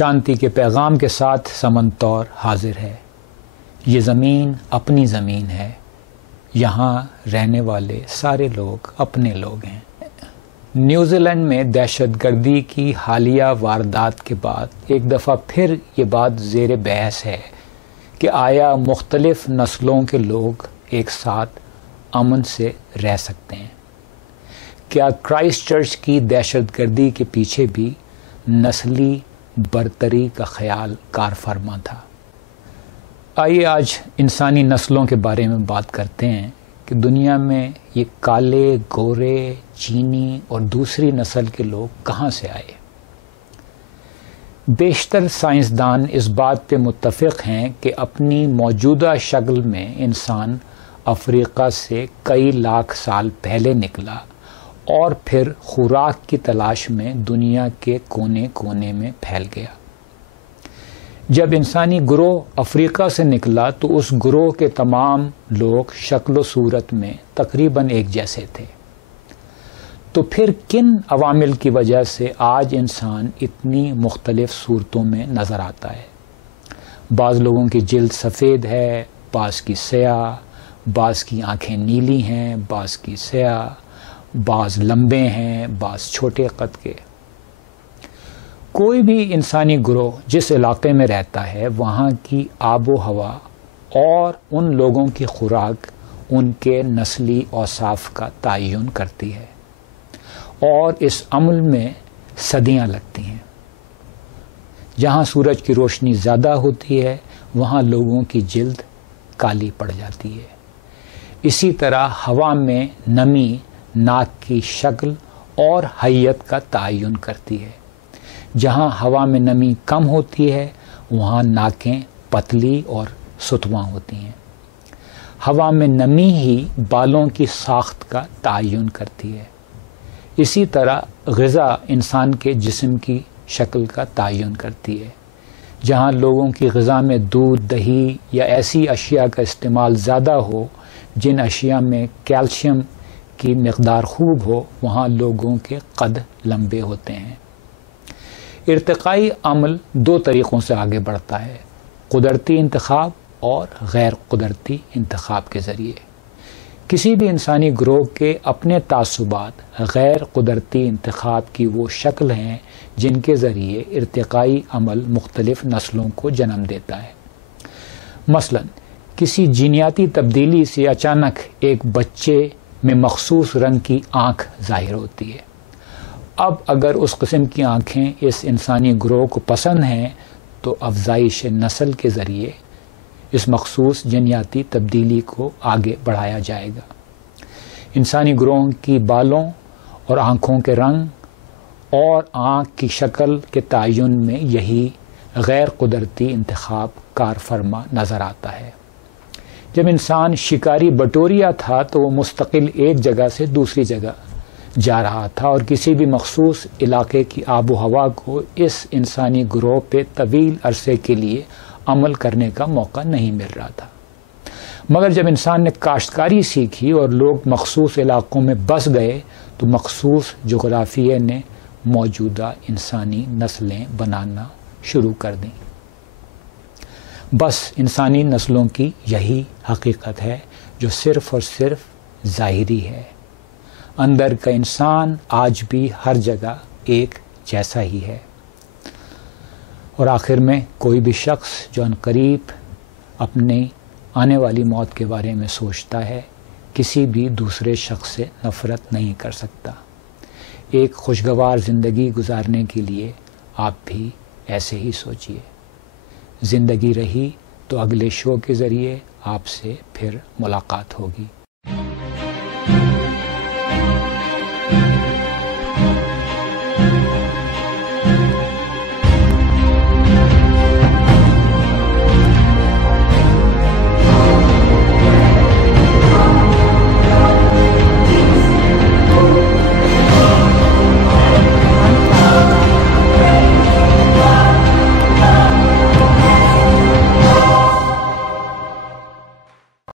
شانتی کے پیغام کے ساتھ سمن طور حاضر ہے۔ یہ زمین اپنی زمین ہے، یہاں رہنے والے سارے لوگ اپنے لوگ ہیں۔ نیوزی لینڈ میں دہشت گردی کی حالیہ واردات کے بعد ایک دفعہ پھر یہ بات زیر بحث ہے کہ آیا مختلف نسلوں کے لوگ ایک ساتھ امن سے رہ سکتے ہیں؟ کیا کرائسٹ چرچ کی دہشت گردی کے پیچھے بھی نسلی برتری کا خیال کار فرما تھا؟ آئیے آج انسانی نسلوں کے بارے میں بات کرتے ہیں کہ دنیا میں یہ کالے، گورے، چینی اور دوسری نسل کے لوگ کہاں سے آئے۔ بیشتر سائنسدان اس بات پہ متفق ہیں کہ اپنی موجودہ شکل میں انسان افریقہ سے کئی لاکھ سال پہلے نکلا اور پھر خوراک کی تلاش میں دنیا کے کونے کونے میں پھیل گیا۔ جب انسانی گروہ افریقہ سے نکلا تو اس گروہ کے تمام لوگ شکل و صورت میں تقریباً ایک جیسے تھے۔ تو پھر کن عوامل کی وجہ سے آج انسان اتنی مختلف صورتوں میں نظر آتا ہے؟ بعض لوگوں کی جلد سفید ہے، بعض کی سیاہ، بعض کی آنکھیں نیلی ہیں، بعض کی سیاہ، بعض لمبے ہیں، بعض چھوٹے قد کے۔ کوئی بھی انسانی گروہ جس علاقے میں رہتا ہے وہاں کی آب و ہوا اور ان لوگوں کی خوراک ان کے نسلی اوصاف کا تعین کرتی ہے، اور اس عمل میں صدیاں لگتی ہیں۔ جہاں سورج کی روشنی زیادہ ہوتی ہے وہاں لوگوں کی جلد کالی پڑ جاتی ہے۔ اسی طرح ہوا میں نمی ناک کی شکل اور حیت کا تعین کرتی ہے۔ جہاں ہوا میں نمی کم ہوتی ہے وہاں ناکیں پتلی اور ستواں ہوتی ہیں۔ ہوا میں نمی ہی بالوں کی ساخت کا تعین کرتی ہے۔ اسی طرح غذا انسان کے جسم کی شکل کا تعین کرتی ہے۔ جہاں لوگوں کی غذا میں دودھ، دہی یا ایسی اشیاء کا استعمال زیادہ ہو جن اشیاء میں کیلشیم کی مقدار خوب ہو وہاں لوگوں کے قد لمبے ہوتے ہیں۔ ارتقائی عمل دو طریقوں سے آگے بڑھتا ہے، قدرتی انتخاب اور غیر قدرتی انتخاب کے ذریعے۔ کسی بھی انسانی گروہ کے اپنے تعصبات غیر قدرتی انتخاب کی وہ شکل ہیں جن کے ذریعے ارتقائی عمل مختلف نسلوں کو جنم دیتا ہے۔ مثلا کسی جینیاتی تبدیلی سے اچانک ایک بچے میں مخصوص رنگ کی آنکھ ظاہر ہوتی ہے۔ اب اگر اس قسم کی آنکھیں اس انسانی گروہ کو پسند ہیں تو افزائش نسل کے ذریعے اس مخصوص جینیاتی تبدیلی کو آگے بڑھایا جائے گا۔ انسانی گروہ کی بالوں اور آنکھوں کے رنگ اور آنکھ کی شکل کے تعین میں یہی غیر قدرتی انتخاب کار فرما نظر آتا ہے۔ جب انسان شکاری بٹوریا تھا تو وہ مستقل ایک جگہ سے دوسری جگہ جا رہا تھا اور کسی بھی مخصوص علاقے کی آب و ہوا کو اس انسانی گروہ پہ طویل عرصے کے لیے عمل کرنے کا موقع نہیں مل رہا تھا۔ مگر جب انسان نے کاشتکاری سیکھی اور لوگ مخصوص علاقوں میں بس گئے تو مخصوص جغرافیے نے موجودہ انسانی نسلیں بنانا شروع کر دیں۔ بس انسانی نسلوں کی یہی حقیقت ہے جو صرف اور صرف ظاہری ہے۔ اندر کا انسان آج بھی ہر جگہ ایک جیسا ہی ہے۔ اور آخر میں کوئی بھی شخص جو عنقریب اپنی آنے والی موت کے بارے میں سوچتا ہے کسی بھی دوسرے شخص سے نفرت نہیں کر سکتا۔ ایک خوشگوار زندگی گزارنے کے لیے آپ بھی ایسے ہی سوچئے۔ زندگی رہی تو اگلے شو کے ذریعے آپ سے پھر ملاقات ہوگی۔